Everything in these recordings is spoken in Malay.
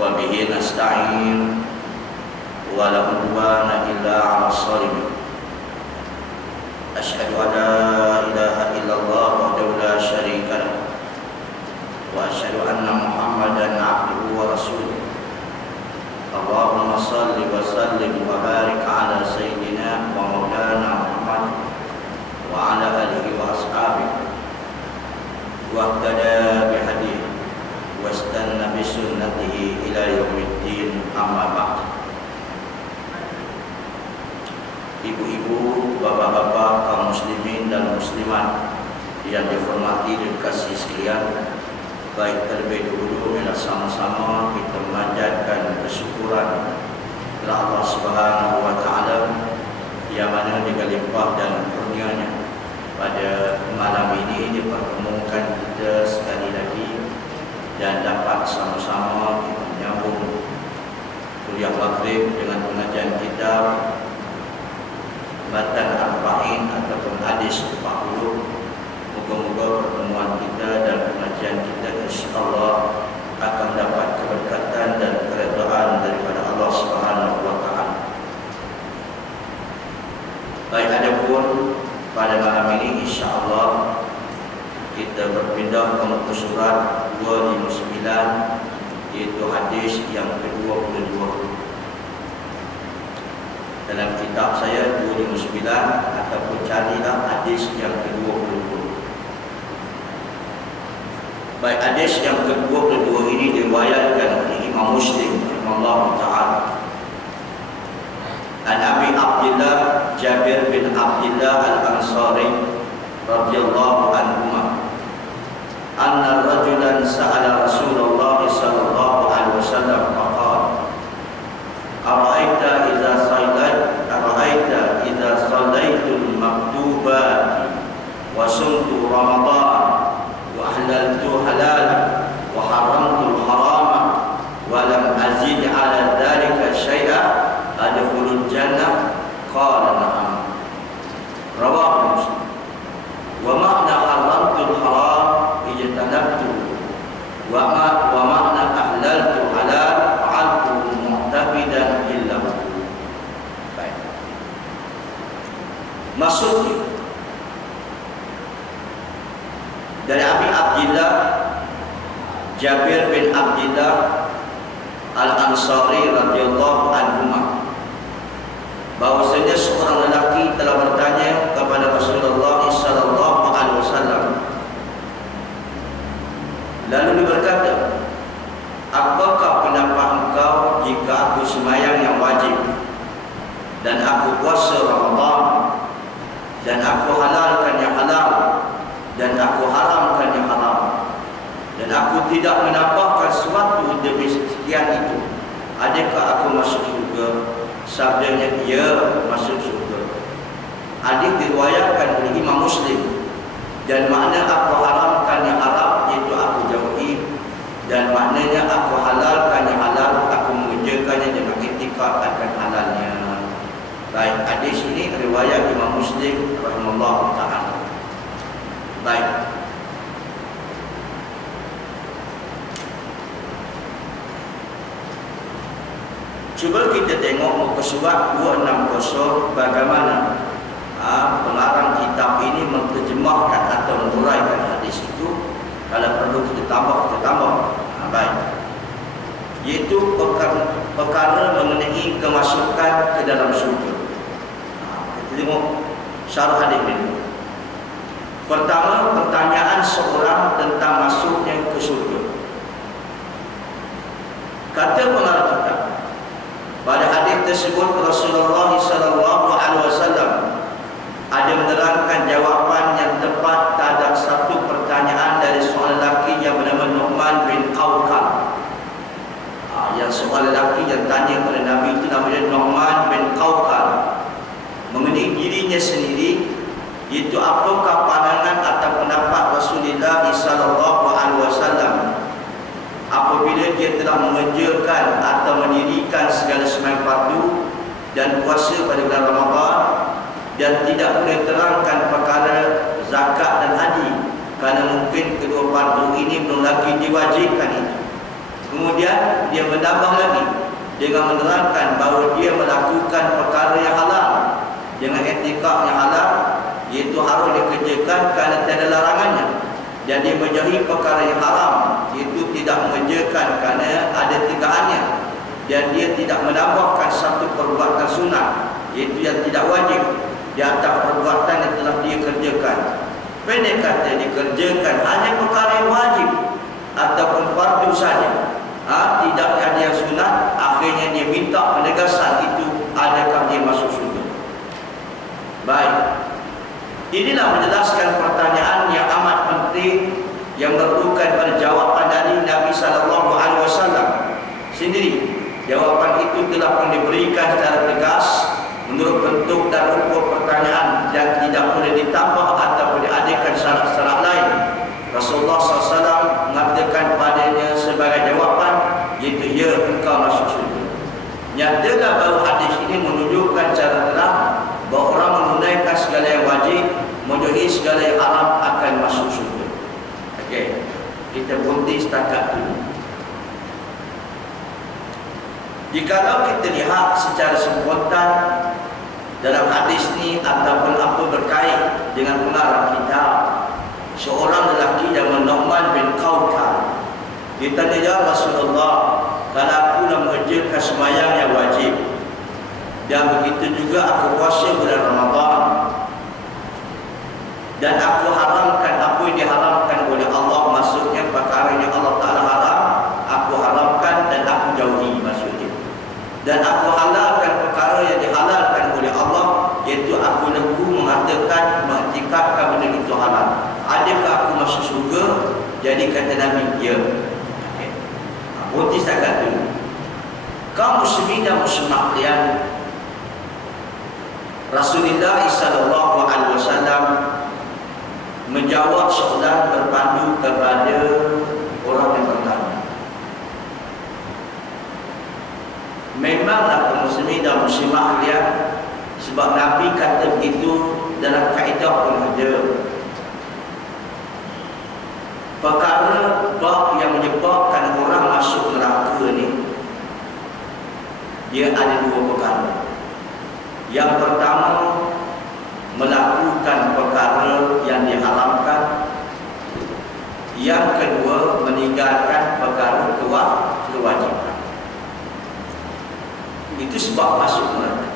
وبه نستعين ولا عدوان إلا على الظالمين أشهد أن لا إله إلا الله وحده لا شريك له وأشهد أن محمدا عبده ورسوله اللهم صل وسلم وبارك على سيدنا ومولانا محمد وعلى آله وأصحابه واهتدى بهديه واستنى بسنته إلى يوم الدين أما بعد. Ibu-ibu, bapak-bapak, kaum muslimin dan muslimat yang dihormati dan dikasihi sekalian, baik terlebih dahulu bila sama-sama kita memanjatkan kesyukuran kepada Allah Subhanahu wa taala yang mana dengan limpah dan kurnianya pada malam ini dipertemukan kita sekali lagi dan dapat sama-sama kita menyambung kuliah maghrib dengan pengajian kitab Matan Arba'in ataupun hadis 40. Moga-moga pertemuan kita dan pengajian kita insya-Allah akan dapat keberkatan dan keredaan daripada Allah Subhanahu wa taala. Baik, adapun pada malam ini insya-Allah kita berpindah ke muka surat 259, iaitu hadis yang ke-22. Dalam kitab saya 259 ataupun carilah hadis yang ke-22. Baik, hadis yang ke-22 ini diriwayatkan oleh Imam Muslim rahimahullah taala. An Abi Abdullah Jabir bin Abdullah Al-Ansari radhiyallahu anhu anna rajulan sa'ala Rasulullah sallallahu alaihi wasallam faqala ara'aita idza sallaitul maktubat wa sumtu ramadan wa ahlaltu halalan wa haramtu harama wa lam azid ala dhalika syai'a adkhulul jannah qala na'am. Rawahu Muslim. Wa ma'na haramtu haram ijtanabtu wa ma'na ahlaltu halal fa'altu mu'taqidan illa. Baik. Maksudnya dari Abi Abdullah Jabir bin Abdullah Al-Ansari radhiyallahu anhu bahwasanya seorang lelaki telah bertanya kepada Rasulullah sallallahu alaihi wasallam, lalu dia berkata, apakah pendapat engkau jika aku sembahyang yang wajib dan aku puasa Ramadan dan aku halalkan yang halal dan aku haramkan yang haram dan aku tidak menambahkan sesuatu demi sekian itu, adakah aku masuk surga? Sabdanya, dia masuk surga. Hadis diriwayatkan oleh Imam Muslim, dan makna aku haramkan yang haram iaitu aku jauhi, dan maknanya aku halalkan yang halal aku mengerjakannya dengan iktikad akan halalnya. Baik, hadis ini riwayat Imam Muslim rahimahullah taala. Baik. Cuba kita tengok muka surat 260 bagaimana pengarang kitab ini menterjemahkan atau menguraikan hadis itu. Kalau perlu kita tambah. Baik. Iaitu perkara mengenai kemasukan ke dalam surga. Kita tengok syarah hadis ini. Pertama, pertanyaan seorang tentang masuknya ke surga. Kata pengarang kitab, pada hadis tersebut Rasulullah sallallahu alaihi wasallam ada menerangkan jawapan yang tepat terhadap satu pertanyaan dari seorang lelaki yang bernama Nu'man bin Qawqal. Yang seorang lelaki yang tanya kepada Nabi itu namanya Nu'man bin Qawqal mengenai dirinya sendiri, iaitu apakah pandangan atau pendapat Rasulullah sallallahu alaihi wasallam apabila dia telah mengerjakan atau mendirikan segala sembahyang fardu dan puasa pada bulan Ramadan dan tidak boleh terangkan perkara zakat dan haji kerana mungkin kedua fardu ini belum lagi diwajibkan itu. Kemudian dia menambah lagi dengan menerangkan bahawa dia melakukan perkara yang halal dengan etikad yang halal, iaitu harus dikerjakan kerana tiada larangannya, dan dia menjauhi perkara yang haram, iaitu tidak mengerjakan kerana ada tinggahannya, dan dia tidak menambahkan satu perbuatan sunat, iaitu yang tidak wajib di atas perbuatan yang telah dia kerjakan. Pendek kata, dikerjakan hanya perkara yang wajib ataupun fardu saja, tidak ada yang sunat. Akhirnya dia minta penegasan itu, adakah dia masuk surga. Baik, inilah menjelaskan pertanyaan yang amat penting yang memerlukan pada jawapan dari Nabi SAW sendiri. Jawapan itu telah pun diberikan secara tegas menurut bentuk dan rupa pertanyaan, dan tidak boleh ditambah ataupun diadakan syarat-syarat lain. Rasulullah SAW mengatakan padanya sebagai jawapan, iaitu ya, engkau masuk surga. Nyatalah bahawa hadis ini menunjukkan cara terang bahawa orang menunaikan segala yang wajib, menjauhi segala yang haram akan masuk surga. Okey, kita berhenti setakat itu. Jikalau kita lihat secara spontan dalam hadis ini ataupun apa berkait dengan pengarang kitab, seorang lelaki yang Nu'man bin Qawqal ditanya, ya Rasulullah, kalau aku nak mengerjakan sembahyang yang wajib, dan begitu juga aku puasa bulan Ramadan, dan aku haramkan apa yang diharamkan oleh Allah, maksudnya perkara yang Allah Ta'ala haram, aku haramkan dan aku jauhi maksudnya, dan aku halalkan perkara yang dihalalkan oleh Allah, iaitu aku lembu mengatakan, mengiktikadkan benda itu halal, adakah aku masuk surga? Jadi kata Nabi, ya. Berhenti setakat dulu. Kaum muslimin dan muslimat sekalian, Rasulullah SAW menjawab soalan berpandu kepada orang yang bertanya. Memanglah kaum muslimin dan muslimat sekalian, sebab Nabi kata begitu dalam kaedah pun ada. Perkara bab yang menyebabkan orang masuk neraka ni, dia ada dua perkara. Yang pertama, melakukan perkara yang diharamkan. Yang kedua, meninggalkan perkara kewajiban. Itu sebab masuk neraka.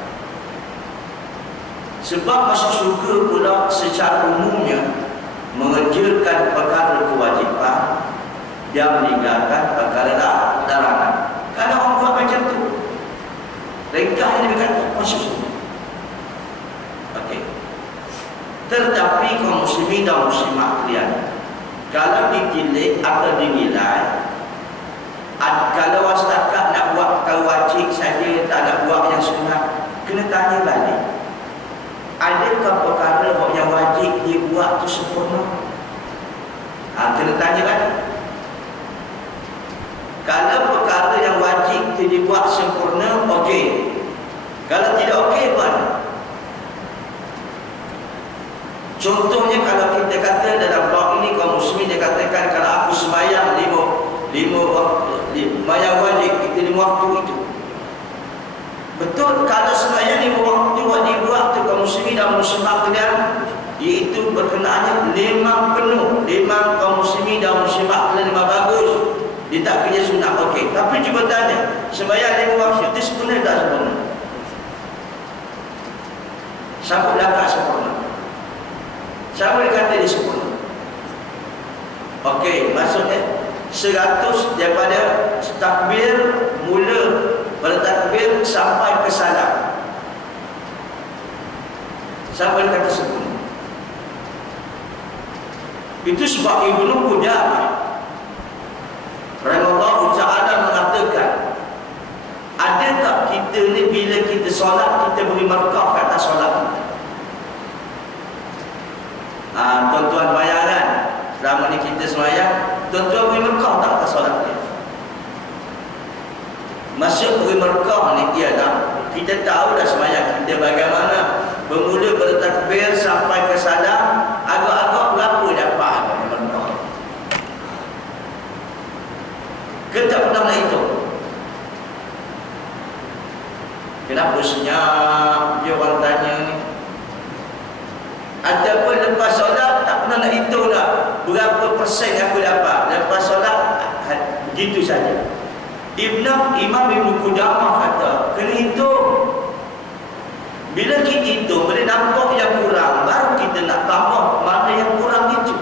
Sebab masuk surga pula secara umumnya mengerjakan perkara kewajiban dan meninggalkan perkara larangan. Kalau orang buat macam tu, ringkasnya dia kata masuk surga. Okey. Tetapi kaum muslimin dan muslimat sekalian, kalau ditilik atau dinilai, kalau setakat nak buat perkara wajib saja, tak nak buat yang sunat, kena tanya balik, adakah perkara yang wajib dibuat tu sempurna? Kena tanya kan? Kalau perkara yang wajib tu dibuat sempurna, okey. Kalau tidak okey, mana? Contohnya kalau kita kata dalam bab ini, kaum muslimin dia katakan, kalau aku sembahyang lima waktu, sembahyang wajib itu 5 waktu itu. Betul, kalau sembahyang 5 waktu dibuat tu kaum muslimin dan muslimat sekalian, iaitu berkenaannya 5 penuh, 5 kaum muslimin dan muslimat sekalian, 5 bagus. Dia tak kerja sunat, okey. Tapi cuba tanya, sembahyang 5 waktu itu sempurna tak sempurna? Siapa belakang sempurna? Siapa dia kata dia sempurna? Okey, maksudnya 100 daripada takbir mula pada takbir sampai ke salam. Siapa yang kata sempurna? Itu sebab Ibnu Qudamah rahimahullah ta'ala mengatakan, ada tak kita ni bila kita solat, kita beri markah kat atas solat kita? Tuan-tuan bayangkan, selama ni kita sembahyang, tuan-tuan beri markah tak atas solat kita? Maksud beri markah ni ialah kita tahu dah sembahyang kita bagaimana, bermula pada takbir sampai ke salam, agak-agak berapa dapat markah? Kita tak pernah nak hitung. Kenapa senyap dia orang tanya ni? Ataupun lepas solat tak pernah nak hitung lah berapa persen aku dapat. Lepas solat begitu saja. Imam Ibn Qudamah kata kena hitung. Bila kita hitung, boleh nampak yang kurang, baru kita nak tambah mana yang kurang itu.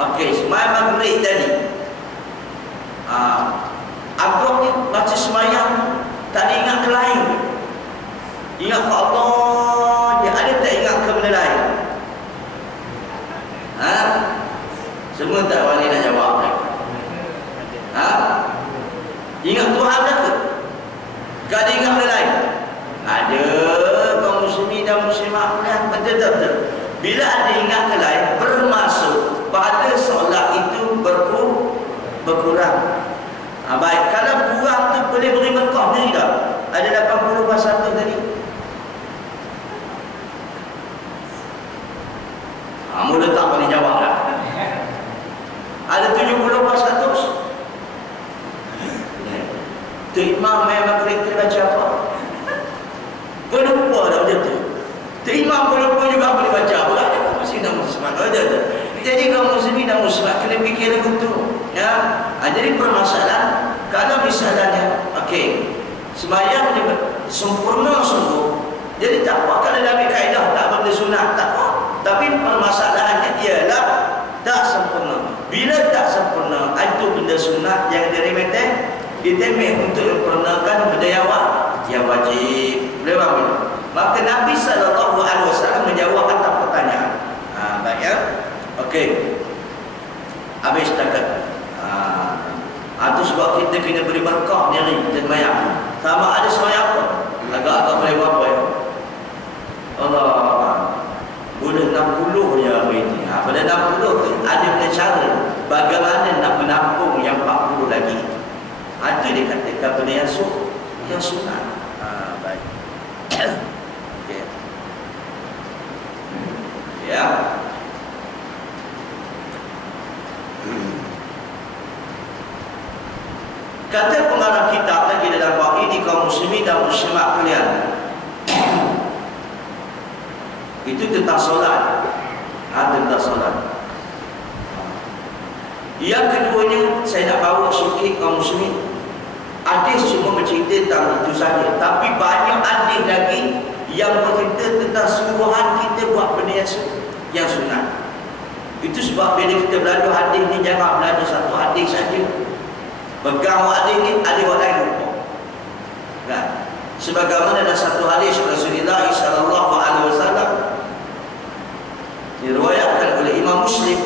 Okey, semayang maghrib tadi, aku ni baca semayang tak ada ingat ke lain. Ingat ke Allah, dia ada tak ingat ke benda lain? Semua tak wani nak jawab. Ingat Tuhan tak ke? Tak ada ingat benda lain? Ada. Kaum muslimin dan muslimat kan? Betul-betul. Bila ada ingat ke lain, bermaksud pada solat itu berkurang. Baik, kalau kurang tu boleh beri bekah ni tak? Ada 80/1 tadi. Mula tak boleh jawab lah. Ada 70/100. Tu imam main maghrib dia baca apa? Lupa dah macam tu. Tu imam pun lupa juga boleh baca apa? Mesti nak muslimat. Jadi kaum muslimin dan muslimat kena fikir lagu tu. Ya. Jadi permasalahan kalau misalnya sembahyang dia sempurna sungguh. Jadi tak apa kalau Nabi kaedah tak benda sunat, tak apa. Tapi permasalahannya ialah tak sempurna. Bila tak sempurna, itu benda sunat yang diremehkan, ditemeh untuk menyempurnakan benda yang wajib. Boleh faham? Maka Nabi SAW menjawab atas pertanyaan. Baik ya. Okey. Habis setakat. Itu sebab kita kena beri berkah diri kita sembahyang. Sama ada sembahyang apa? Agak-agak boleh buat apa ya? Allah. Boleh 60 je hari ini. Pada 60 tu ada benda cara bagaimana nak menampung yang 40 lagi. Itu dia katakan benda yang sunat. Baik. Okay. Ya. Kata pengarang kitab lagi dalam bab ini, kaum muslimin dan muslimat kalian, itu tentang solat. Tentang solat. Yang keduanya saya nak bawa sikit kaum muslimin. Hadis cuma bercerita tentang itu saja, tapi banyak hadis lagi yang bercerita tentang suruhan kita buat benda yang sunat. Itu sebab bila kita belajar hadis ni, jangan belajar satu hadis saja. Pegang hadis ni, ada orang lain lupa. Kan? Sebagaimana ada satu hadis Rasulullah SAW diriwayatkan oleh Imam Muslim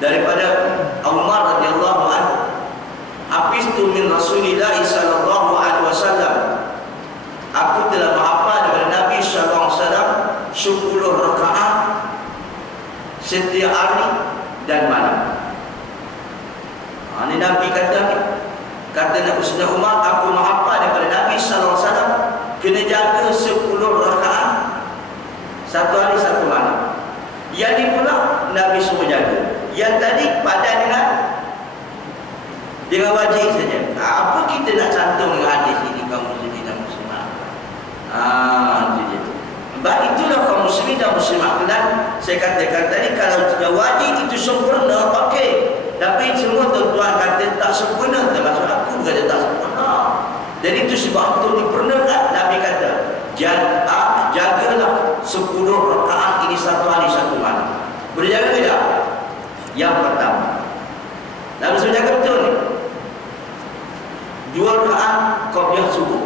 daripada Umar radhiyallahu anhu. Hafiztu min Rasulillah sallallahu alaihi wasallam. Aku telah menghafal daripada Nabi sallallahu alaihi wasallam 10 rakaat setiap hari dan malam. Ini Nabi kata Nabi Sayyidina Umar, aku menghafal daripada Nabi sallallahu alaihi wasallam kena jaga 10 rakaat satu hari satu malam. Yang ni pula Nabi semua jaga. Yang tadi padan dengan wajib saja. Apa kita nak cantum dengan hadis ini kaum muslimin dan muslimat? Itu dia. Baik, itulah kaum muslimin dan muslimat. Dan saya katakan tadi, kalau wajib itu sempurna, okey. Tapi semua tuan-tuan kata tak sempurna, termasuk aku kata tak sempurna. Jadi itu sebab untuk diperlukan Nabi kata, jagalah 10 rakaat ini satu hari satu malam. Berjaga tidak? Yang pertama, Nabi sudah jaga betul ni. 2 rakaat qabliyah subuh.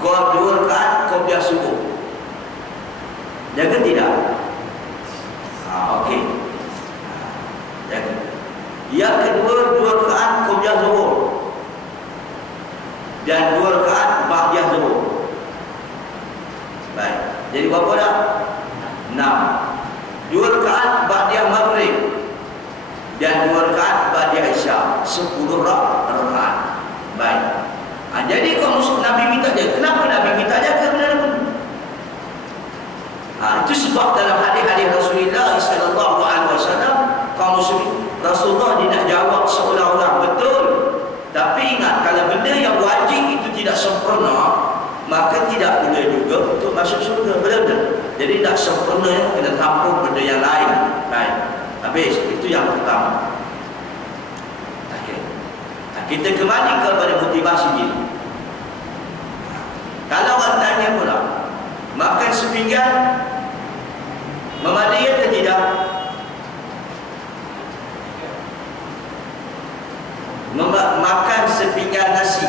2 rakaat qabliyah subuh. Jaga tidak? Okey. Jaga. Yang kedua, 2 rakaat qabliyah zuhur. Dan 2 rakaat ba'diyah zuhur. Baik. Jadi berapa dah? 6. 2 rakaat ba'diyah maghrib. Dan 2 rakaat ba'diyah isya. 10 rakaat. Baik. Jadi kalau Nabi minta dia, kenapa Nabi minta jaga benda ni? Itu sebab dalam hadis-hadis Rasulullah sallallahu alaihi wasallam, kaum muslimin, Rasulullah dia nak jawab seolah-olah betul. Tapi ingat sempurna, maka tidak boleh juga untuk masuk surga. Benar-benar. Jadi tak sempurna kena tampung benda yang lain. Baik. Habis. Itu yang pertama. Okey. Kita kembali kepada motivasi diri. Kalau orang tanya pula, makan sepinggan memadai atau tidak? Makan sepinggan nasi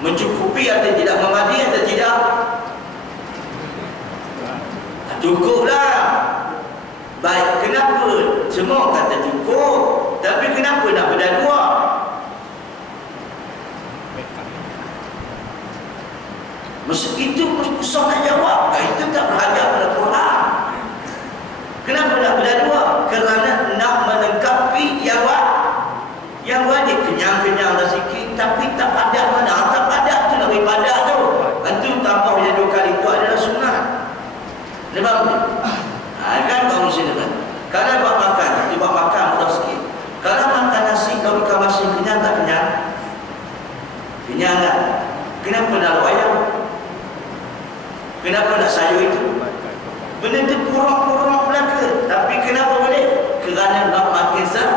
mencukupi atau tidak? Memadai atau tidak? Cukuplah. Baik, kenapa semua kata cukup, tapi kenapa nak berdua? Itu susah nak jawab. Itu tak berhajat pada Quran. Kenapa nak berdua? Kerana nak melengkapi yang wajib. Kenyang-kenyang dah sikit, tapi tak padat mana? Tak padat tu nak ibadat tu. Itu tambah yang 2 kali itu adalah sunat. Nampak tak? Kan kamu sini kan? Kalau buat makan, dia buat makan mudah sikit. Kalau makan nasi, kau ikan masin, kenyang tak kenyang? Kenyang tak? Kenapa nak ayam? Kenapa nak sayur itu? Benda itu puruk-puruk belaka. Tapi kenapa boleh? Kerana nak makin sedap.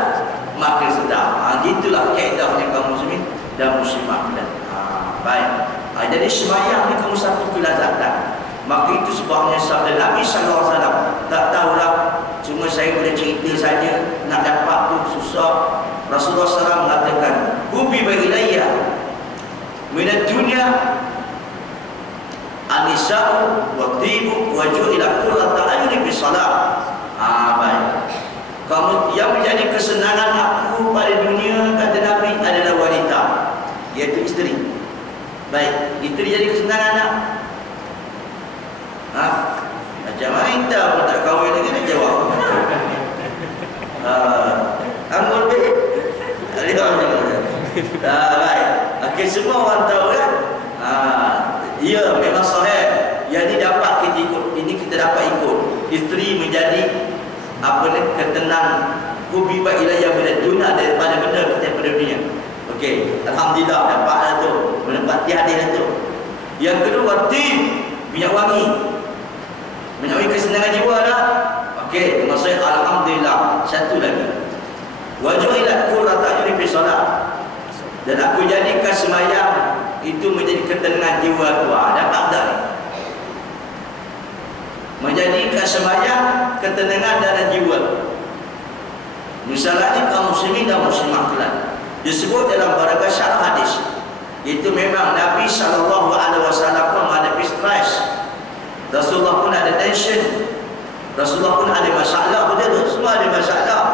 Gitulah kaedahnya kaum muslimin dan muslimah. Baik. Jadi sembahyang ni kamu satu kelazatan. Maka itu sebabnya sabda Nabi sallallahu alaihi wasallam. Tak tahulah, cuma saya boleh cerita saja, nak dapat tu susah. Rasulullah SAW mengatakan, "Hubiba ilayya minad dunya an-nisa'u wa tibu wa ju'ila qurratu a'yuni bis salat." Baik. Kamu yang menjadi kesenangan aku pada dunia, kata Nabi, adalah wanita, iaitu isteri. Baik, isteri jadi kesenangan tak? Macam wanita pun tak kahwin lagi nak jawab. Anggur baik. Baik. Okey, semua orang tahu kan? Ya, memang sahih. Yang dapat kita ikut. Ini kita dapat ikut. Isteri menjadi ketenang hubiba ilayya minad dunya, daripada benda kita pada dunia. Okey, alhamdulillah dapatlah tu, menepati hadiah tu. Yang kedua, minyak wangi. Minyak wangi kesenangan jiwa lah. Okey, maksudnya alhamdulillah. Satu lagi, wajuhilat qurratu a'yuni fi salat, dan aku jadikan sembahyang itu menjadi ketenangan jiwa tu. Dapat tak? Menjadikan sembahyang ketenangan dalam jiwa. Misalnya kaum muslimin dan muslimah sekalian, disebut dalam beberapa syarah hadis, itu memang Nabi SAW pun menghadapi stres. Rasulullah pun ada tension. Rasulullah pun ada masalah, betul? Semua ada masalah.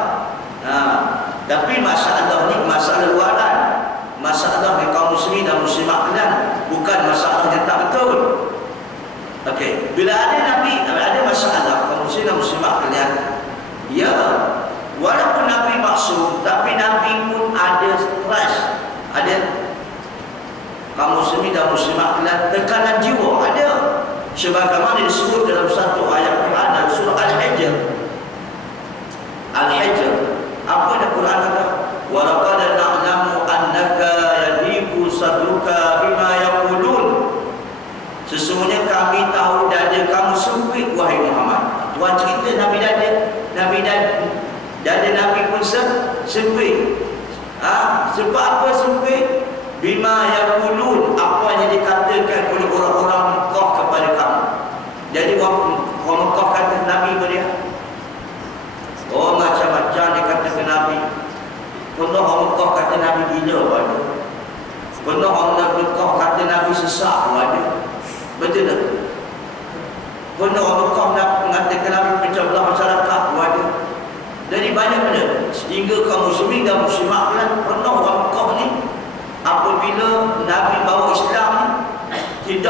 Tapi masalah ni masalah luaran. Masalah yang kaum muslimin dan muslimah sekalian, bukan masalah yang tak betul. Okey, bila ada masalah kaum muslimin dan muslimah sekalian, ya, walaupun Nabi maksum, tapi Nabi pun ada stres, ada kaum muslimin dan muslimah sekalian, tekanan jiwa ada. Sebagaimana disebut dalam satu ayat Quran dalam surah Al-Hijr. Al-Hijr, apa ada Quran kata? Wa laqad na'lamu annaka yadiku sadruka bima yaqulun. Sesungguhnya kami tahu dada kamu sempit, wahai Muhammad. Tuhan cerita dada Nabi pun sempit. Sebab apa sempit? Bima yaqulun, apa yang dikatakan oleh orang-orang Mekah kepada kamu. Jadi orang Mekah kata Nabi boleh. Macam-macam dia kata ke Nabi. Pernah orang Mekah kata Nabi gila ada. Pernah orang Mekah kata Nabi sesak ada. Betul tak? Pernah orang Mekah mengatakan Nabi pecah belah masyarakat ada. Jadi banyak benda. Sehingga kaum muslimin dan muslimat pernah orang Mekah ni, apabila Nabi bawa Islam ni,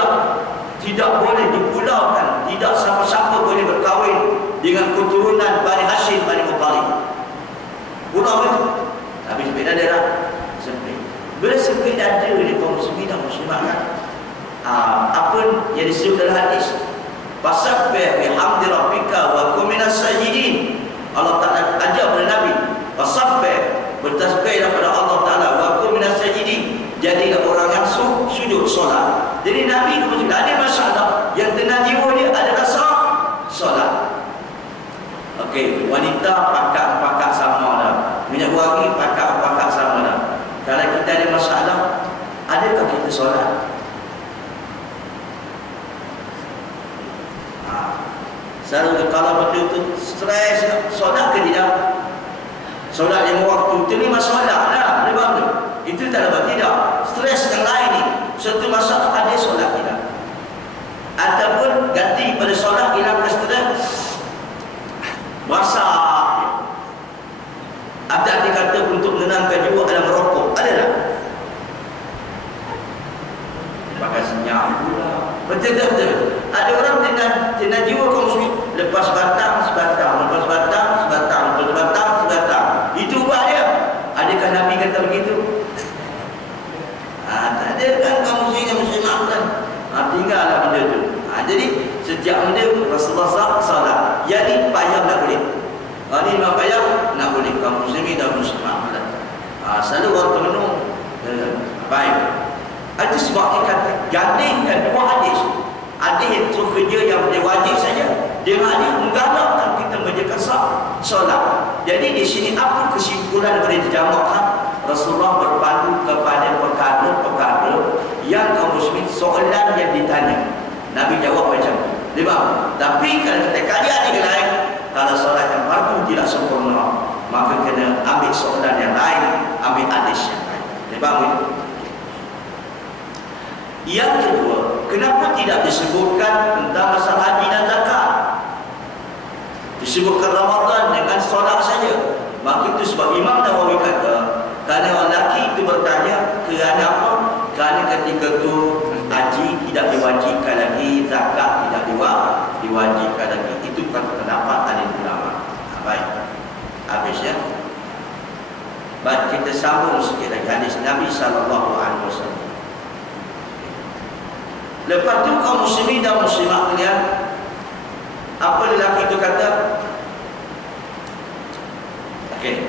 tidak boleh dipulaukan, tidak siapa-siapa boleh berkahwin dengan keturunan Bani Hashim, Bani Muttalib. Pulau itu Nabi sempit dada dah. Sempit. Bila sempit dada ni kaum muslimin dan muslimat kan? Apa yang disebut dalam hadis? Fasabbih bihamdi rabbika wa kum minas sajidin. Allah Ta'ala ajar kepada Nabi, fasabbih, bertasbih kepada Allah Ta'ala, wa kum minas sajidin, jadilah orang yang sujud solat. kita pakak sama dah. Minyak wangi pakak sama dah. Kalau kita ada masalah, adakah kita solat? Selalu kalau benda tu stres, solat ke tidak? Solat 5 waktu itu ni masalah dah. Lepas tu, itu tak dapat tidak. Stres yang lain ni, satu masalah ada solat tidak? Ataupun ganti pada solat hilangkan stres, masak. Ada kata untuk menenangkan jiwa adalah merokok. Ada tak? Pakai senyap pula. Betul-betul. Ada orang dengan jiwa kaum muslimin lepas batang sebatang, lepas batang sebatang, lepas batang sebatang. Itu ubah dia. Adakah Nabi kata begitu? Tak ada kan kaum muslimin muslimat kan. Tinggallah benda tu. Jadi setiap benda Rasulullah salat. Jadi payah tak boleh. Ini memang payah nak boleh kaum muslimin dan muslimat. Selalu orang termenung. Baik. Itu sebabnya kata gandingkan dua hadis. Hadis yang terus kerja yang wajib saja. Dia hadis menggalakkan kita menjaga solat. Jadi di sini apa kesimpulan daripada dijamakkan? Rasulullah berpandu kepada perkara-perkara yang kaum muslimin soalan yang ditanya. Nabi jawab macam tu. Tapi kalau kita kaji hadis lain, kalau solat yang fardu tidak sempurna, maka kena ambil soalan yang lain, ambil hadis yang lain. Yang kedua, kenapa tidak disebutkan tentang masalah haji dan zakat? Disebutkan Ramadan dengan solat saja. Maka itu sebab Imam Nawawi kata, kerana orang lelaki itu bertanya, kerana apa? Kerana ketika itu haji tidak diwajibkan lagi, zakat tidak diwajibkan lagi. Itu bukan pendapat alim ulama. Baik, habis ya. Baik, kita sambung sikit lagi hadis Nabi SAW. Lepas tu kaum muslimin dan muslimat kalian, apa lelaki itu kata? Okey.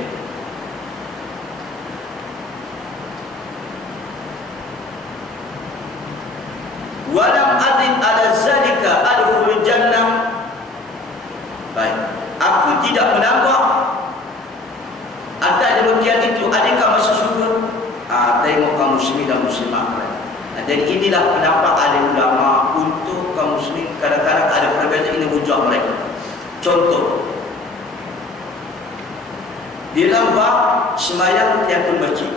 Walam adin ala zalika adkhulul jannah. Baik. Aku tidak menambah. Atas demikian itu, adakah masuk surga? Tengok kaum muslimin dan muslimat kalian. Jadi inilah pendapat alim ulama untuk kaum muslim. Kadang-kadang ada perbezaan ini hujah mereka. Contoh, di dalam bab sembahyang tahiyatul masjid,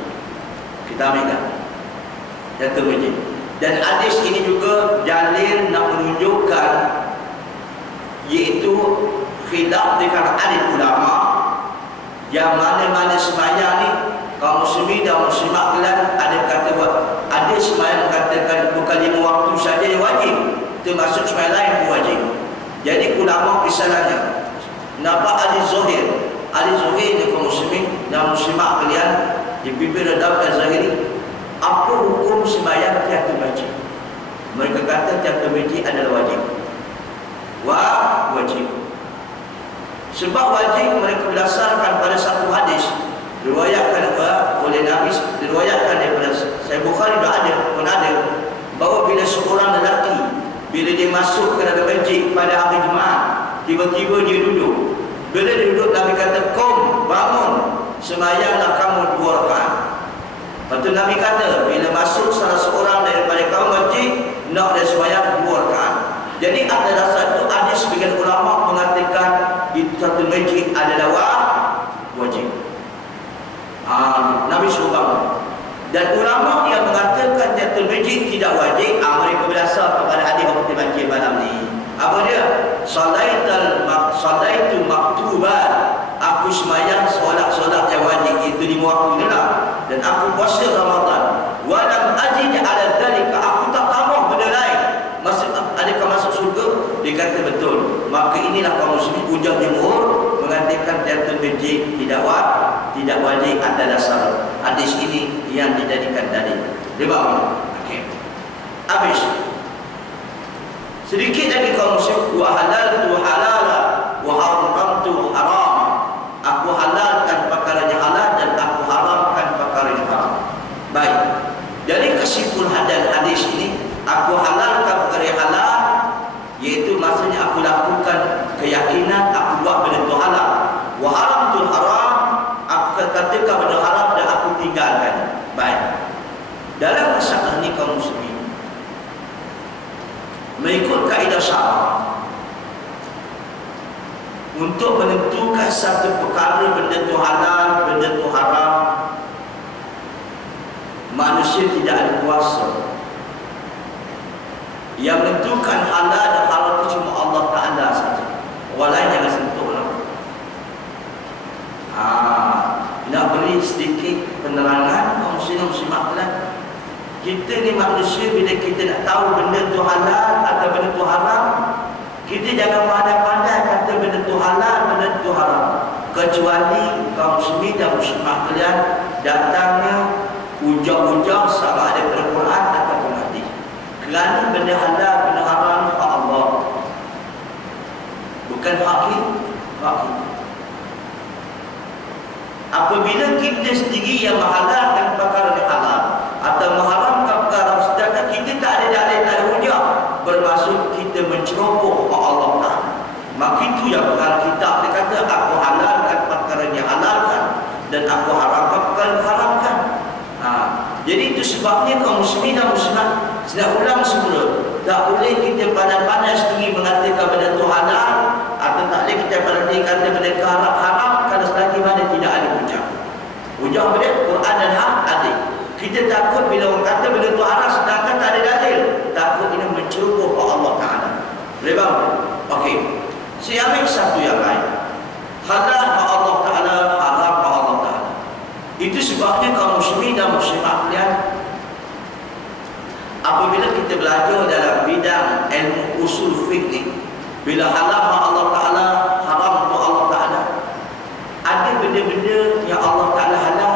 kita ambilkan tahiyatul masjid. Dan hadis ini juga dalil nak menunjukkan, iaitu khilaf dengan alim ulama yang mana-mana sembahyang ni kaum muslimin dan muslimat kalian ada kata buat, ada sembahyang katakan bukan 5 waktu saja yang wajib, termasuk sembahyang lain pun wajib. Jadi ulama misalnya nampak ahli zahir ni kaum muslimin dan muslimat kalian dipimpin Radab Az-Zahiri, apa hukum sembahyang tahiyatul masjid? Mereka kata tahiyatul masjid adalah wajib. Wajib. Sebab wajib mereka berdasarkan pada satu hadis diriwayatkan oleh Nabi, diriwayatkan daripada Sahih Bukhari pun ada bahawa bila seorang lelaki bila dia masuk ke dalam masjid pada hari Jumaat, tiba-tiba dia duduk. Bila dia duduk, Nabi kata, "Qum, bangun, sembahyanglah kamu 2 rakaat." Lepas tu Nabi kata, bila masuk salah seorang daripada kaum masjid, nak dia sembahyang 2 rakaat. Jadi ada dasar itu, ada sebagian ulama mengatakan itu satu masjid adalah wajib. Nabi suruh bangun. Dan ulama yang mengatakan tahiyatul masjid tidak wajib, mereka berdasar kepada hadis waktu banjir malam ni. Apa dia? Salaitu maktubat. Aku sembahyang solat-solat yang wajib, itu 5 waktu ni lah. Dan aku puasa Ramadan. Walam ajid ala dzalika, aku tak tambah benda lain. Adakah masuk surga? Dia kata betul. Maka inilah kaum muslimin hujah jumhur mengatakan tahiyatul masjid tidak wajib. Ada dasar hadis ini yang dijadikan dalil. Dia bawa. Okey. Habis. Sedikit lagi kaum muslim, wa halaltu halala wa haramtu haram. Aku halalkan perkara yang halal dan aku haramkan perkara yang haram. Baik. Jadi kesimpulan hadis ini, aku halalkan perkara yang halal, iaitu maksudnya aku lakukan keyakinan aku buat benda itu halal. Wa benda haram dan aku tinggalkan. Baik. Dalam masalah ni kaum muslimin, mengikut kaedah syarah, untuk menentukan satu perkara benda tu halal, benda tu haram, manusia tidak ada kuasa. Yang menentukan halal dan haram itu cuma Allah Ta'ala saja. Orang lain jangan sentuh lah. Nak beri sedikit penerangan kaum muslimin muslimat. Kita ni manusia, bila kita nak tahu benda tu halal atau benda tu haram, kita jangan pandai-pandai kata benda tu halal, benda tu haram. Kecuali kaum muslimin dan muslimat kalian datangnya hujah-hujah sama ada Al-Quran ataupun hadis. Kerana benda halal, benda haram hak Allah, bukan hak kita. Apabila kita sendiri yang menghalalkan perkara yang halal atau mengharamkan perkara sedangkan kita tak ada dalil, tak ada hujah, bermaksud kita menceroboh hak Allah Ta'ala. Maka itu yang perkara kitab dia kata, aku halalkan perkara yang halalkan dan aku haramkan perkara yang haramkan. Jadi itu sebabnya kaum muslimin dan muslimat, saya ulang semula, tak boleh kita pandai-pandai sendiri mengatakan benda itu halal, atau tak boleh kita pandai kata benda itu haram kalau selagi mana tidak ada hujah. Hujah benda Quran dan hadis. Kita takut bila orang kata benda itu haram sedangkan tak ada dalil, takut ini menceroboh Allah Ta'ala. Boleh bang? Okey. Saya ambil satu yang lain. Halal Allah Ta'ala, haram Allah Ta'ala. Itu sebabnya kaum muslimin dan muslimat kalian, apabila kita belajar dalam bidang ilmu usul fiqh, bila halal Allah Ta'ala, haram Allah Ta'ala, ada benda-benda yang Allah Ta'ala halal,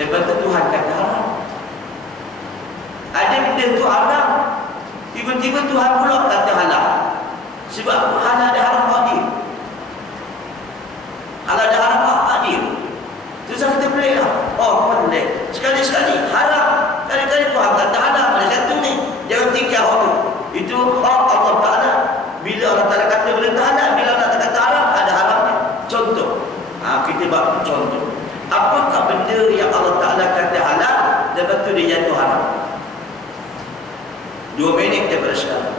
lepas tu Tuhan kata haram. Ada benda tu haram, tiba-tiba Tuhan pula kata halal. Sebab halal dan haram hak dia. Halal dan haram hak dia. Terus kita pelik lah. Oh, pelik. Sekali-sekali haram, kali-kali Tuhan kata halal. Ada satu ni, jangan tinggal hak tu. Itu hak Allah Ta'ala. Bila Allah Ta'ala kata benda tu halal, bila Allah Ta'ala kata haram, ada haramnya. Contoh, kita buat contoh. Apakah benda yang Allah Ta'ala kata halal, lepas tu dia jatuh haram? 2 minit daripada sekarang.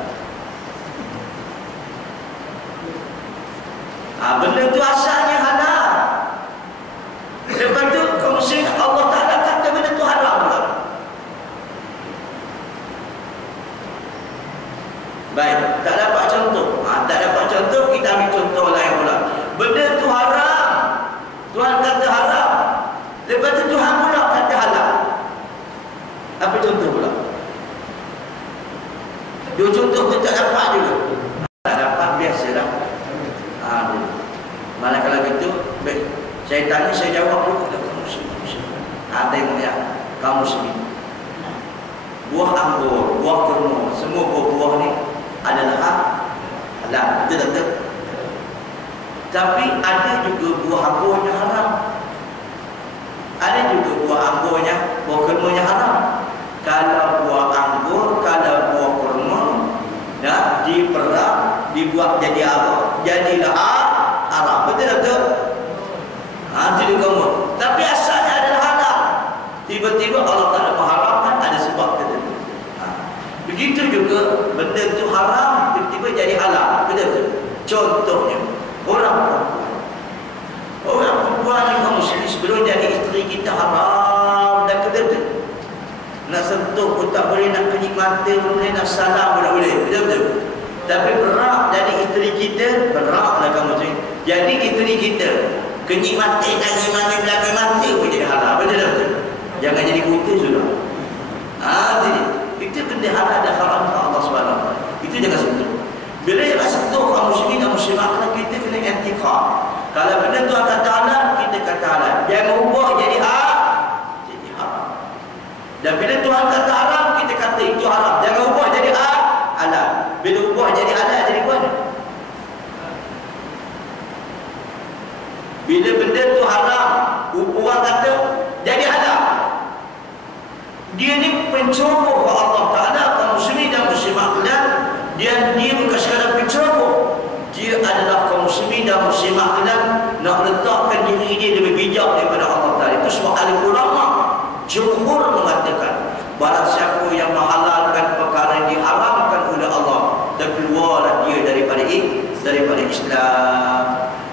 Benda tu asalnya halal, lepas tu kaum muslimin Allah Ta'ala kata benda tu haram pula. Baik, tak dapat contoh. Tak dapat contoh, kita ambil contoh lain pula. Benda tu haram, Tuhan kata haram, lepas tu Tuhan pula kata halal. Apa contoh pula? 2 contoh tu tak dapat juga. Tak dapat, biasalah. Manakala gitu, baik, saya tanya, saya jawab dulu. Kamu muslim. Tengok ya, kamu muslim. Buah anggur, buah kurma, semua buah-buah ni adalah halal, betul-betul. Tapi ada juga buah anggurnya haram. Ada juga buah anggurnya, buah kurmanya haram. Kalau buah anggur, kalau buah kurma, dah diperah, dibuat jadi apa? Jadilah haram, betul-betul. Itu kamu. Tapi asalnya adalah halal. Tiba-tiba Allah Ta'ala mengharamkan, ada sebab tertentu. Begitu juga benda itu haram, tiba-tiba jadi halal, betul-betul. Contohnya, orang perempuan yang kamu sendiri sebelum jadi isteri kita haram dan betul-betul. Nak sentuh pun tak boleh, nak kenyik mata pun boleh, nak salam pun tak boleh, betul-betul. Tapi berak jadi isteri kita, beraklah kamu sendiri. Jadi isteri kita, kenyik mata, nangis mata, belakang mata pun jadi halal, betul-betul. Jangan jadi buta sudah. Jadi itu benda halal dan haram Allah SWT. Itu jangan sentuh. Bila jangan sentuh kaum muslimin dan muslimat, kita kena intiqam. Kalau benda tu akan halal, kita kata halal. Jangan ubah jadi jadi haram. Dan bila Tuhan kata haram, kita kata itu haram. Jangan ubah jadi halal. Bila ubah jadi halal, jadi mana? Bila benda tu haram, orang kata jadi halal. Dia ni penceroboh Allah Ta'ala, kaum muslimin dan muslimat kalian. Dia bukan sekadar penceroboh, dia adalah kaum muslimin dan muslimat kalian nak letakkan diri dia lebih bijak daripada Allah Jumhur mengatakan barang siapa yang menghalalkan perkara yang diharamkan oleh Allah, terkeluarlah dia daripada Islam.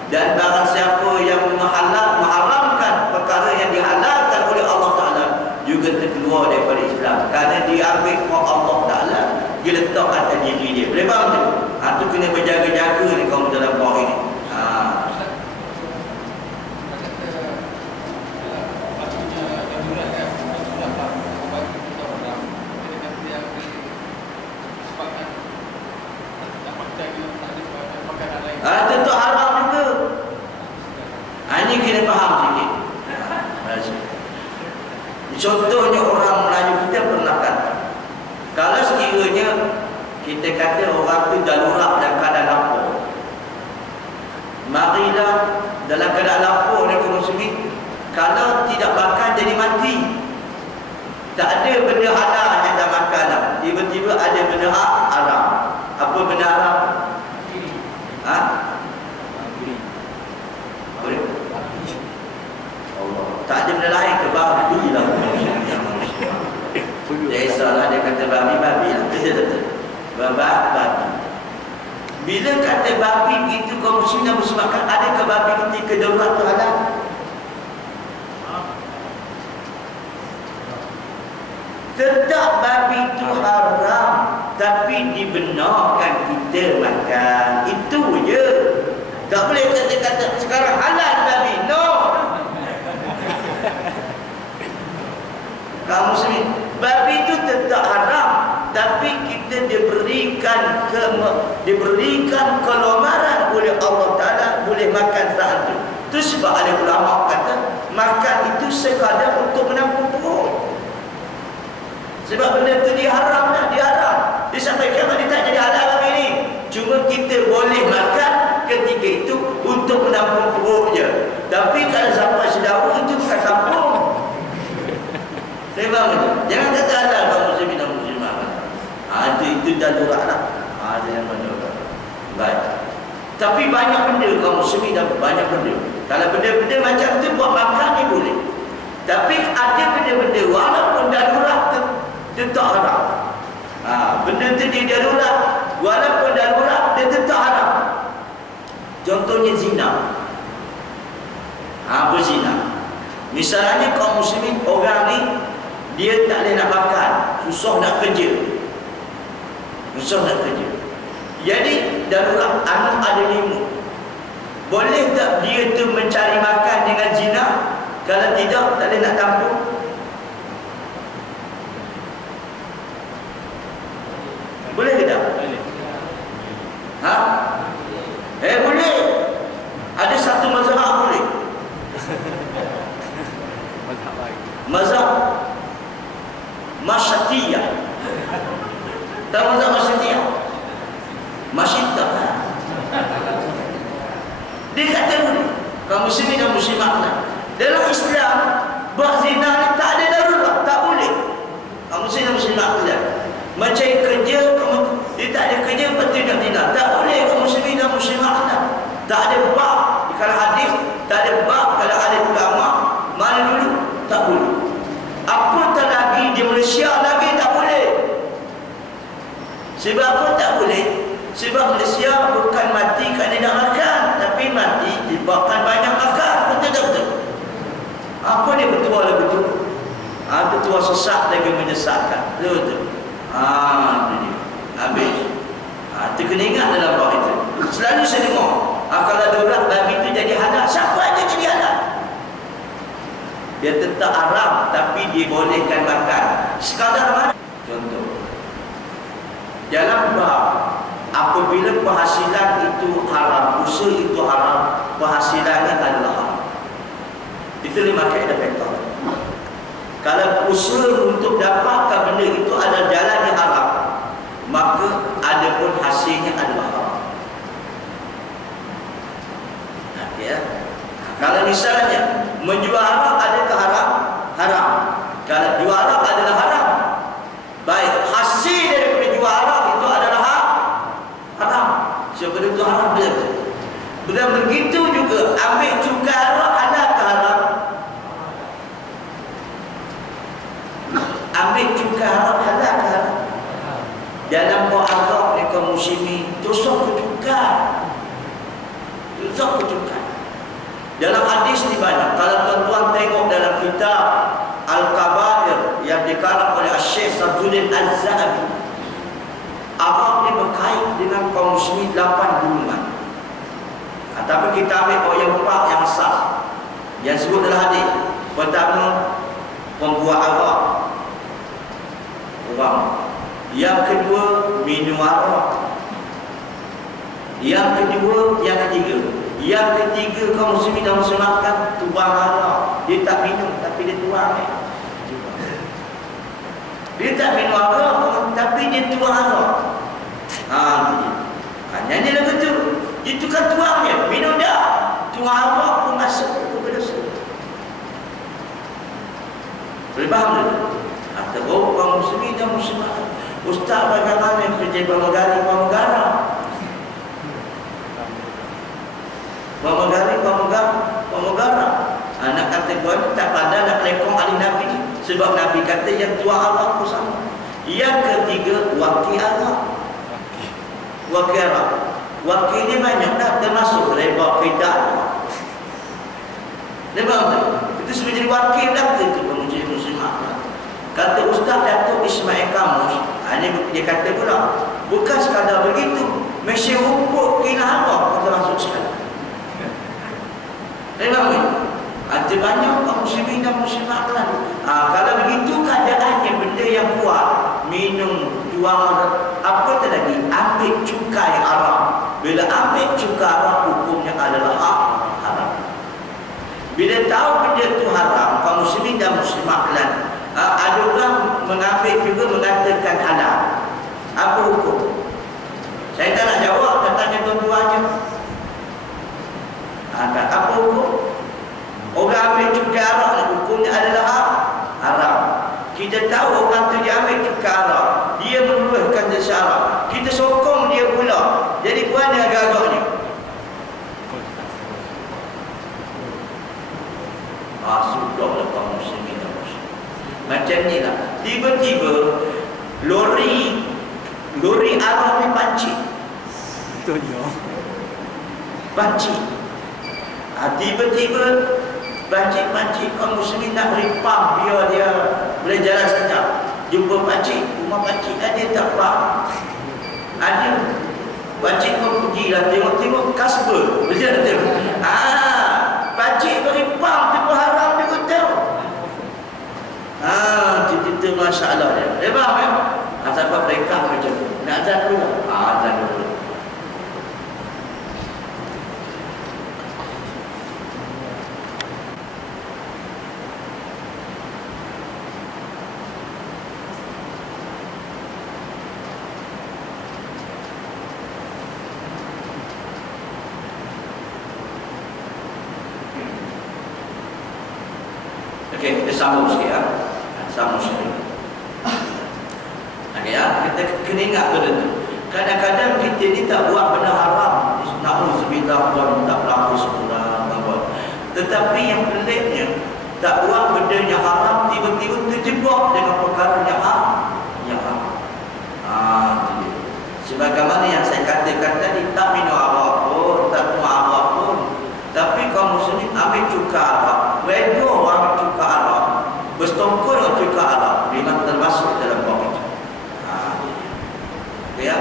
Dan barang siapa yang mengharamkan perkara yang dihalalkan oleh Allah Ta'ala juga terkeluar daripada Islam, kerana dia ambil hak Allah Ta'ala, dia letak atas diri dia. Boleh faham tu? Tu kena berjaga-jaga ni kaum dalam bawah ini. Tentu haram juga. Ini kena faham sikit. Contohnya orang Melayu kita pernah kata, kalau sekiranya kita kata orang tu darurat dalam keadaan lapar, marilah dalam keadaan lapar ni kaum muslimin, kalau tidak makan jadi mati. Tak ada benda halal yang dah makan dah. Tiba-tiba ada benda haram. Apa benda haram? Allah. Tak ada benda lain ke babi lah. Biasalah dia kata babi lah. Betul. Babi. Bila kata babi itu kaum muslimin muslimat, adakah babi ketika darurat tu halal? Tetap babi itu haram, tapi dibenarkan kita makan. Itu je. Tak boleh kata sekarang halal babi. No. Kamu muslimin, babi itu tetap haram, tapi kita diberikan kelonggaran oleh Allah Ta'ala, boleh makan saat itu. Itu sebab ada ulama kata makan itu sekadar untuk menampung perut. Sebab benda itu diharam. Dia sampai kiamat dia tak jadi halal babi ni. Cuma kita boleh makan ketika itu untuk menampung perut je. Tapi kalau sampai sedawa itu bukan tampung. Saya faham itu. Jangan kata halal kaum muslimin dan muslimat. Itu darurat lah. Ada yang darurat. Baik. Tapi banyak benda kaum muslimin dan banyak benda. Kalau benda-benda macam tu buat makan ni boleh. Tapi ada benda-benda walaupun darurat tetap haram. Benda tu dia darurat, walaupun darurat dia tetap haram. Contohnya zina. Berzina. Misalnya kaum muslimin, orang ni dia tak boleh nak makan, susah nak kerja. Jadi darurat anak ada 5. Boleh tak dia tu mencari makan dengan zina? Kalau tidak, tak boleh nak tampung. Boleh ke tak? Boleh. Ada satu mazhab boleh. Mazhab Masyatiyah. Tahu mazhab Masyatiyah? Masyitah. Dia kata boleh. Kaum muslimin dan muslimat, dalam Islam buat zina ni tak ada darurat, tak boleh. Kaum muslimin dan muslimat mencari kerja, dia tak ada kerja, betul nak zina. Tak boleh kaum muslimin dan muslimat. Tak ada bab kalau hadis, tak ada bab kalau ada ulama. Mana dulu? Tak boleh. Apatah lagi di Malaysia lagi tak boleh. Sebab apa tak boleh? Sebab Malaysia bukan mati kerana nak makan, tapi mati disebabkan banyak makan. Betul tak betul? Apa dia bertuah lagi betul? Bertuah sesat lagi menyesatkan. Betul. Itu dia. Habis. Itu kena ingat dalam bab itu. Selalu saya dengar, kalau darurat babi itu jadi halal, siapa aja jadi halal? Dia tetap haram, tapi dibolehkan makan. Sekadar mana? Contoh. Dalam bab apabila penghasilan itu haram, usaha itu haram, penghasilannya adalah haram. Itu 5 kaedah fiqh. Kalau usaha untuk dapatkan benda itu ada jalan yang haram, maka ada pun hasilnya adalah haram. Kalau misalnya menjual haram, adakah haram? Haram. Kalau jual haram adalah haram. Baik, hasil daripada jual haram itu adalah haram. Siapa itu haram dia? Dan begitu juga ambil cukai haram, adakah haram? cukai Arab halal kan? Dalam buah Arab ni kaum muslimin tusuk ke cukai. Tusuk ke cukai. Dalam hadis ni banyak. Kalau tuan-tuan tengok dalam kitab Al-Kabair yang dikarang oleh Syekh Sabzuddin Az-Zahabi, Arab ni berkait dengan kaum muslimin 8 golongan. Tapi kita ambil yang 4 yang sah, yang sebut dalam hadis. Pertama, pembuat arak, orang. Yang kedua, minum arak. Yang kedua, yang ketiga. Yang ketiga, kaum muslimin dan muslimat kan tuang arak. Dia tak minum tapi dia tuang. Dia tak minum arak tapi dia tuang arak. Nyanyi lagu tu. Itu kan tuangnya. Minum dah. Tuang arak pun masuk ke dosa. Boleh faham tak? Teruk kaum muslimin dan muslimat. Ustaz bagaimana yang kerja pramugari pramugara? Pramugara. Anak kata tuan tak pandai nak lekong ahli Nabi. Sebab Nabi kata yang tuan Allah pun sama. Yang ketiga, wakil Allah. Wakil Allah. Wakil ni banyak dah termasuk reba kita. Nampak tak? Itu sebenarnya wakil dah itu penguji muslimat. Kata Ustaz Datuk Ismail Kamus, dia kata pula, bukan sekadar begitu, mesti rumput kina Allah kita masuk sekali. Memang ni, ada banyak kaum muslimin dan muslimat kan. Kalau begitu keadaannya benda yang kuat, minum, tuang, apa tadi, ambil cukai haram. Bila ambil cukai haram, hukumnya adalah haram. Bila tahu benda itu haram, kaum muslimin dan muslimat kan, ada orang mengambil juga mengatakan halal. Apa hukum? Saya tak nak jawab, tak tanya tuan-tuannya. Apa hukum? Orang ambil cukai arak, hukumnya adalah haram. Kita tahu orang tu dia ambil cukai arak, dia meluahkan jasa arak, kita sokong dia pula. Jadi mana agak-agaknya? Sudahlah kaum muslimin dan muslimat. Macam ni lah. Tiba-tiba lori arak ni pancing. Pancing. Tiba-tiba pancing kaum muslimin nak beri pam biar dia boleh jalan sekejap. Jumpa pancing, rumah pancing ada tak pam? Ada. Pancing pun pergilah tengok-tengok kasbel. Betul. Pancing beri pam tu pun haram dia pun tahu. Itu masalah dia. Dia faham ya? Sebab mereka macam tu. Nak azan dulu. Azan dulu. Okey, kita sambung sikit ya. Sambung sikit. Okey ya, kita kena ingat benda tu. Kadang-kadang kita ni tak buat benda haram. Na'udzubillah, buat tak berlaku sekurang. Tetapi yang peliknya, tak buat benda yang haram, tiba-tiba terjebak dengan perkara yang haram. Sebagaimana yang saya katakan tadi, tak minum arak pun, tak tuang arak pun. Tapi kaum muslimin ambil cukai arak, redha ambil cukai arak, bersetongkol dengan cukai arak, memang termasuk dalam bab itu. Ya.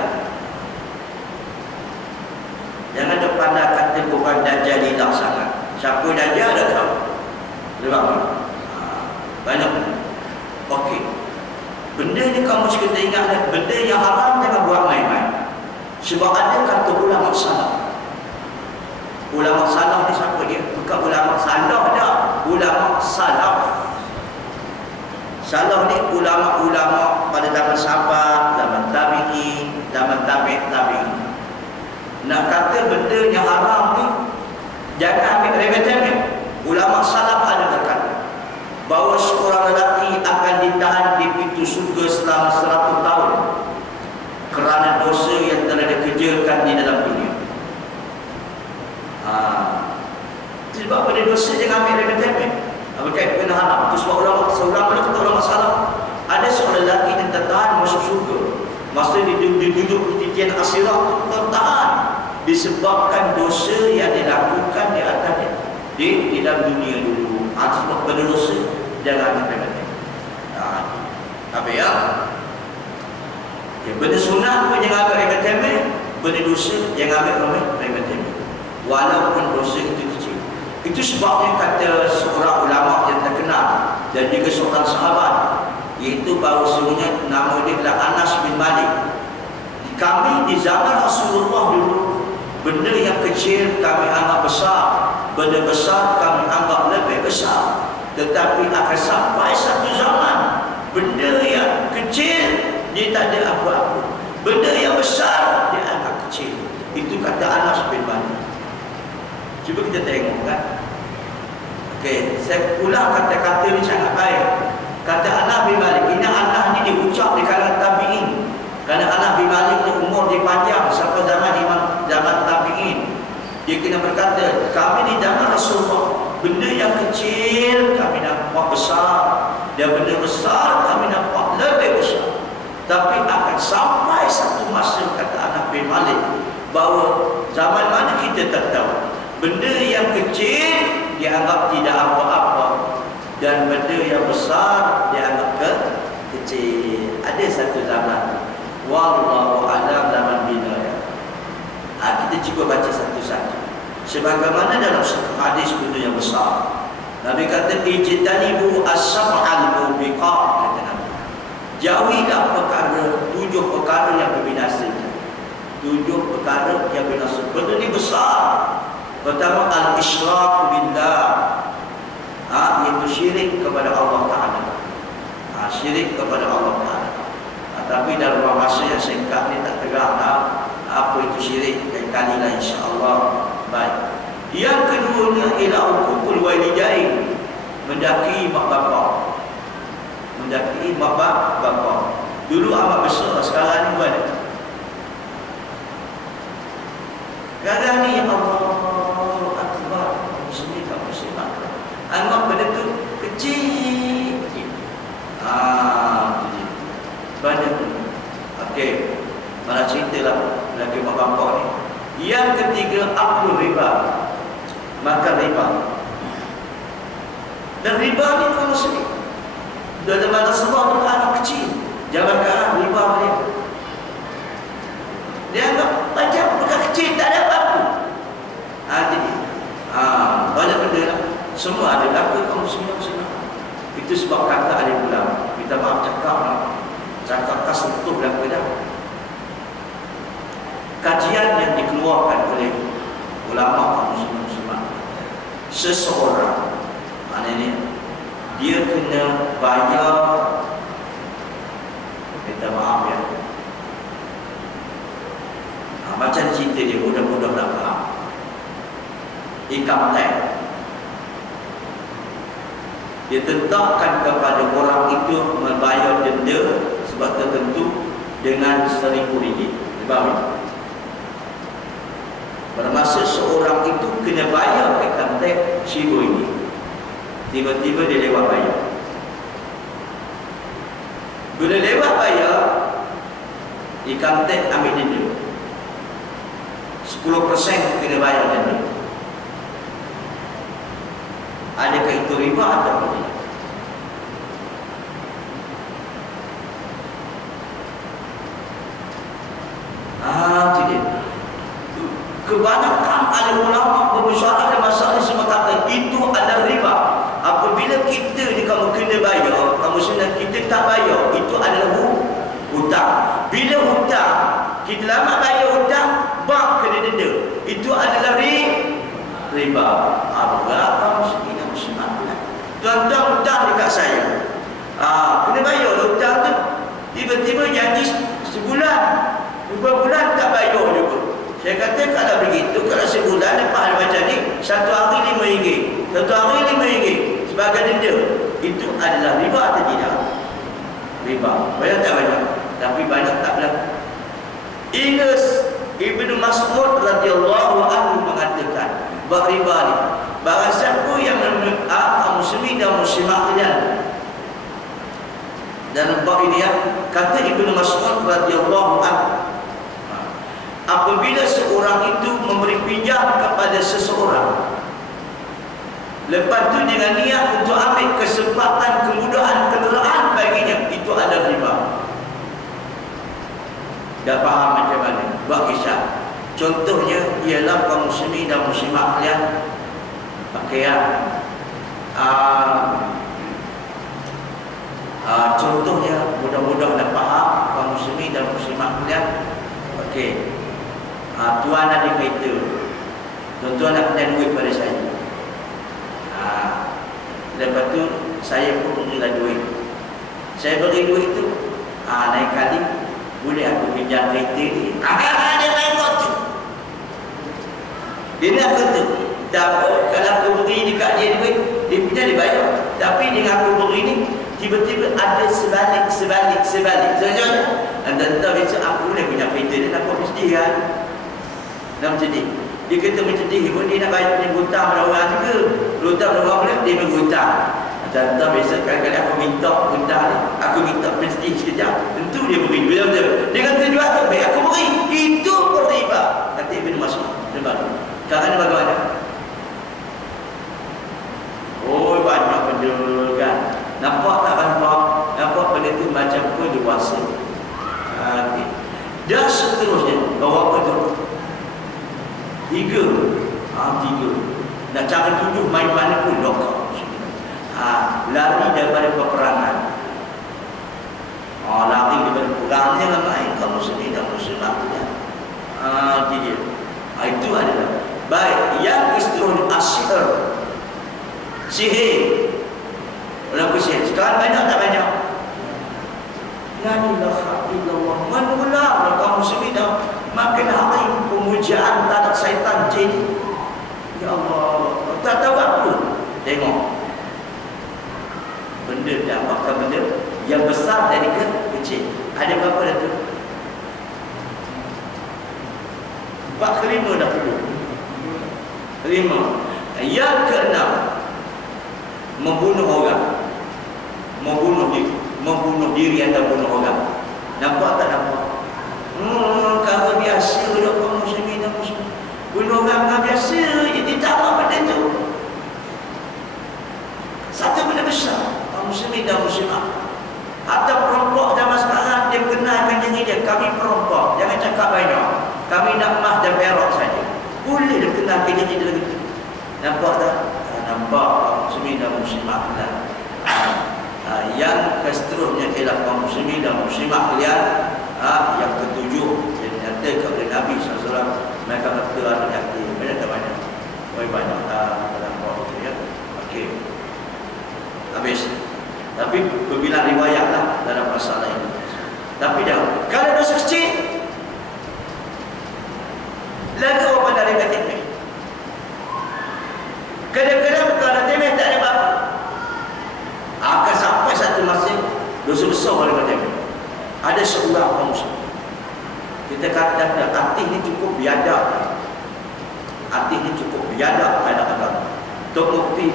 Jangan terpandang kata bukan dajjalilah sangat. Siapa dajjal dah tahu. Sebab banyak. Okey. Benda ni kamu mesti kena ingat, benda yang haram jangan buat main-main. Sebab ada kata ulama salaf. Ulama salaf ni siapa dia? Bukan ulama salaf dah. Ulama salaf. Salaf ni ulama-ulama pada zaman sahabat, zaman tabi'in, zaman tabi'in. Nak kata benda yang haram ni jangan ambil remeh-temeh. Ulama salaf ada berkata bahawa seorang lelaki akan ditahan di pintu surga selama 100 tahun kerana dosa yang telah dikerjakan di dalam dunia. Sebab pada dosa jangan ambil remeh-temeh. Berkait dengan haram. Itu sebab ulama kata ulama salaf ada seorang lelaki masuk syurga. Masa dia duduk di titian akhirat tertahan disebabkan dosa yang dilakukan di atasnya di dalam dunia dulu. Sebab berdosa jangan remeh. Apa ya? Benda sunat pun jangan ambil remeh-temeh, benda dosa jangan ambil remeh-temeh. Walaupun dosa itu kecil. Itu sebabnya kata seorang ulama yang terkenal dan juga seorang sahabat, iaitu bahawa sebenarnya nama dia adalah Anas bin Malik. Kami di zaman Rasulullah dulu, benda yang kecil kami anggap besar, benda besar kami anggap lebih besar. Tetapi akan sampai satu zaman, benda yang kecil dia tak ada apa-apa, benda yang besar dia anggap kecil. Itu kata Anas bin Malik. Cuba kita tengok kan. Okey, saya ulang kata-kata ni sangat baik. Kata Anas bin Malik, ini Anas ni diucap di kalangan tabi'in. Kerana Anas bin Malik ni umur dia panjang sampai zaman tabi'in. Dia kena berkata, kami di zaman Rasulullah, benda yang kecil kami nampak besar, dan benda besar kami nampak lebih besar. Tapi akan sampai satu masa, kata Anas bin Malik, bahawa zaman mana kita tak tahu, benda yang kecil dianggap tidak apa-apa, dan benda yang besar dianggap kecil. Ada satu zaman, wallahu a'lam zaman bila ya. Kita cuba baca satu-satu. Sebagaimana dalam satu hadis benda yang besar, Nabi kata ijtanibu as-sab'al mubiqat, kata Nabi. Jauhilah perkara, 7 perkara yang berbinasa. 7 perkara yang binasa. Benda ni besar. Pertama, al-isyrak billah, iaitu syirik kepada Allah Ta'ala. Syirik kepada Allah Ta'ala. Tapi dalam bahasa yang singkat ni tak tegang apa itu syirik. Dan kalilah insya-Allah. Baik. Yang keduanya ialah uququl walidain, mendaki mak bapak. Mendaki mak bapak. Dulu amat besar, sekarang ni mana? Kadang ni Allah Akbar, muslim tak muslimat, anggap benda tu kecil. Benda tu. Okey, mana ceritalah lagi mak bapak ni. Yang ketiga, aklu riba, makan riba. Dan riba ni kalau sedih dalam mana sebab tu anak kecil, jangan kata riba dia anggap macam bukan kecil, tak ada apa-apa. Jadi banyak benda lah. Semua ada laku kaum semua. Itu sebab kata ada ulama, kita maaf cakap sentuh dan bedah. Kajian yang dikeluarkan oleh ulama kaum muslimat, seseorang maknanya dia kena bayar, minta maaf ya, macam cerita dia, mudah-mudah nak faham. Income tax dia tentukan kepada orang itu membayar denda sebab tertentu dengan RM1,000. Bermasa seorang itu kena bayar income tax RM1,000 ini, tiba-tiba dia lewat bayar. Bila lewat bayar, income tax ambil denda 10% kena bayar denda. Adakah itu riba atau tidak? Tidak. Kebanyakan ada ulama berbicara ada masalah semua kata itu adalah riba. Apabila kita ni kamu kena bayar, kamu senang kita tak bayar, itu adalah hutang. Bila hutang, kita lama bayar hutang, bank kena denda. Itu adalah riba. Berapa muslimin muslimat? Tuan-tuan hutang dekat saya. Kena bayar hutang tu. Tiba-tiba janji sebulan, 2 bulan tak bayar juga. Saya kata kalau begitu, kalau sebulan lepas macam ni, 1 hari RM5, 1 hari RM5 sebagai denda, itu adalah riba atau tidak? Riba. Banyak tak banyak? Tapi banyak tak berlaku. Ingat Ibnu Mas'ud radhiyallahu anhu mengatakan bahawa riba ni, barang siapa yang muslimin dan muslimat kalian dalam bab ini ya, kata Ibnu Mas'ud radhiyallahu anhu, apabila seorang itu memberi pinjam kepada seseorang, lepas tu dengan niat untuk ambil kesempatan kemudahan kenderaan baginya, itu ada riba. Tak faham macam mana? Buat kisah. Contohnya ialah kaum muslimin dan muslimat kalian pakaian. Contohnya mudah-mudahan dah faham kaum muslimin dan muslimat kalian. Okey. Tuan ada kereta. Tuan nak pinjam duit pada saya. Lepas tu saya pun berilah duit. Saya beri duit tu, naik kali boleh aku pinjam kereta ni. Dia main tu. Dia nak kata, kalau aku beri dekat dia duit, dia pinjam dia bayar. Tapi dengan aku beri ni, tiba-tiba ada sebalik. Sebenarnya, dan tahu biasa aku boleh pinjam kereta dia, nak buat mesti kan. Dah macam ni. Dia kata macam ni, dia nak bayar punya hutang pada orang juga. Hutang pada orang boleh, dia berhutang. Dan tak biasa kadang-kadang aku minta hutang ni, aku minta mesti sekejap. Tentu dia beri. Betul-betul. Dia kata jual tu, baik aku beri. Itu riba. Kata Ibnu Mas'ud. Riba. Sekarang ni bagaimana? Oh, banyak benda kan. Nampak tak nampak? Nampak benda tu macam pun dewasa. Okay. Dan seterusnya, bawa apa tu? 3. Nak cara 7 main mana pun lokal. Lari daripada peperangan. Lari daripada perang jangan main kamu sendiri dan muslimat dia. Itu adalah baik. Yang istilah asyir, sihir. Laku sihir. Sekarang banyak tak banyak? La ilaha illallah. Manulah kamu sendiri dah makin hari pemujaan tak ada syaitan jin. Ya Allah, tak tahu apa. Tengok. Benda dapatkan benda yang besar dari kecil. Ada berapa dah tu? 4 ke 5 dah tu. 5. Yang ke-6, membunuh orang. Membunuh diri atau bunuh orang. Nampak tak nampak? Kalau biasa dah kaum muslimin dan muslim. Bunuh orang biasa, jadi tak apa benda tu. Satu benda besar. Muslimin dan muslimat. Atau perompak zaman sekarang, dia kenalkan diri dia, kami perompak. Jangan cakap banyak. Kami nak emas dan perak saja. Boleh dia kenalkan diri dia lagi. Nampak tak? Nampak muslimin dan muslimat kalian. Yang seterusnya ialah kaum muslimin dan muslimat kalian. Yang ketujuh, yang dinyatakan oleh Nabi SAW, mereka berkata hati. Banyak tak banyak? Banyak dalam bawah itu ya. Okey. Habis. Tapi berbilang riwayatlah dalam masalah ini. Tapi dah, kalau dosa kecil, lagu apa dari temeh. Kadang-kadang kalau temeh tak ada apa-apa, akan sampai satu masa dosa besar pada temeh. Ada seorang orang muslim. Kita kata hati ini cukup biadab. Hati ini cukup biadab kadang-kadang. Tok mufti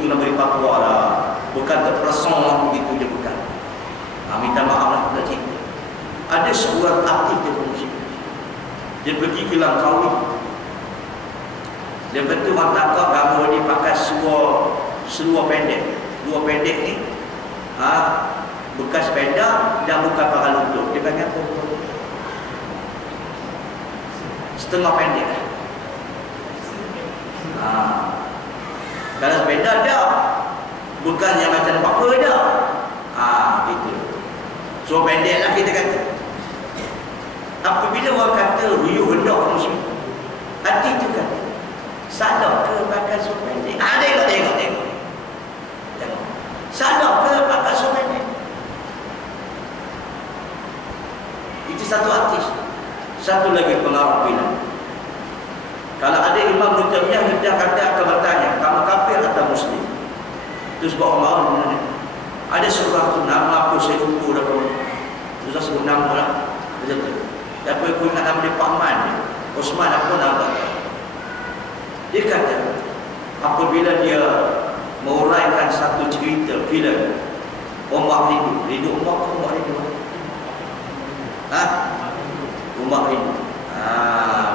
guna beri fatwa lah. Bukan terperasaan begitu je, bukan. Minta maaf lah pada cinta. Ada seorang artis dia muslim. Dia pergi ke Langkawi. Dia betul orang tangkap gambar dia pakai seluar pendek. Seluar pendek ni bekas sepeda dan bukan pakai lutut. Dia panggil apa? Setengah pendek. Kalau sepeda dah, bukan yang macam apa dah. Gitu. So pendek lah kita kata. Apabila orang kata riuh hendak muslim, hati tu kata, salah ke pakai seluar pendek? Tengok. Salah ke pakai seluar pendek? Itu satu artis. Satu lagi pengarah film. Kalau ada imam Mutamiyah, dia akan bertanya, kamu kafir atau muslim? Terus bawa orang mana? Ada seorang tu nama apa saya lupa dah kamu. Susah sebut nama lah. Betul. Tapi aku ingat nama dia Pak Man. Osman apa nama? Dia kata apabila dia menguraikan satu cerita filem, Ombak rindu ombak ke ombak rindu. Ombak rindu.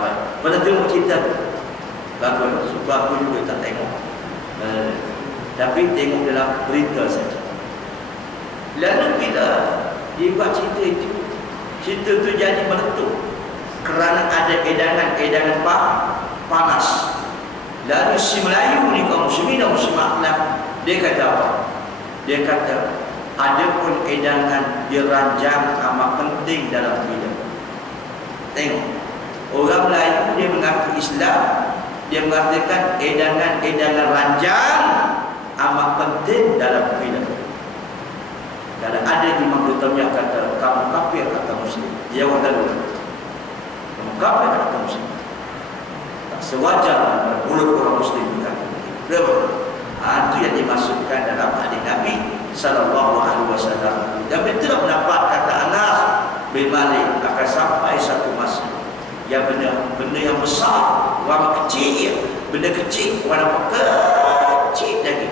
Baik. Pada tengok cerita tu, bagus. Sebab aku juga tak tengok. Tapi tengok dalam berita saja. Lalu bila dia buat cerita itu, cerita tu jadi meletup kerana ada edangan panas. Lalu si Melayu ni, kaum muslimin dan muslimat, dia kata apa? Dia kata ada pun edangan dirancang amat penting dalam hidup. Tengok, orang Melayu dia mengaku Islam, dia mengatakan edangan ranjang amat penting dalam hidup. Kalau ada imam utamanya kata kamu kafir atau muslim, dia jawab dulu, kamu kafir atau muslim. Tak sewajar mulut orang muslim berkata begitu. Itu yang dimasukkan dalam hadis Nabi sallallahu alaihi wasallam. Dan betul pendapat kata Anas bin Malik akan sampai satu masa yang benda yang besar orang kecil, benda kecil orang nampak kecil lagi.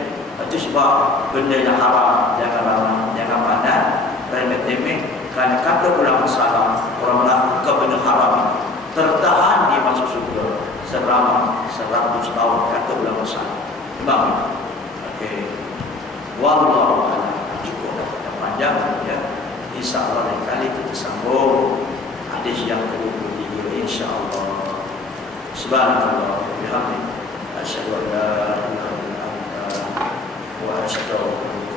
Itu sebab benda yang haram jangan ramai, jangan pandang remeh-temeh. Kerana kata ulama salah, orang melakukan benda haram tertahan dia masuk surga selama 100 tahun, kata ulama salah. Memang okey. Wallahu a'lam. Cukup dah panjang ya. Insya-Allah lain kali kita sambung hadis yang ke-23 insya-Allah. Subhanallah wa bihamdihi asyhadu an la ilaha illa anta wa astaghfiruka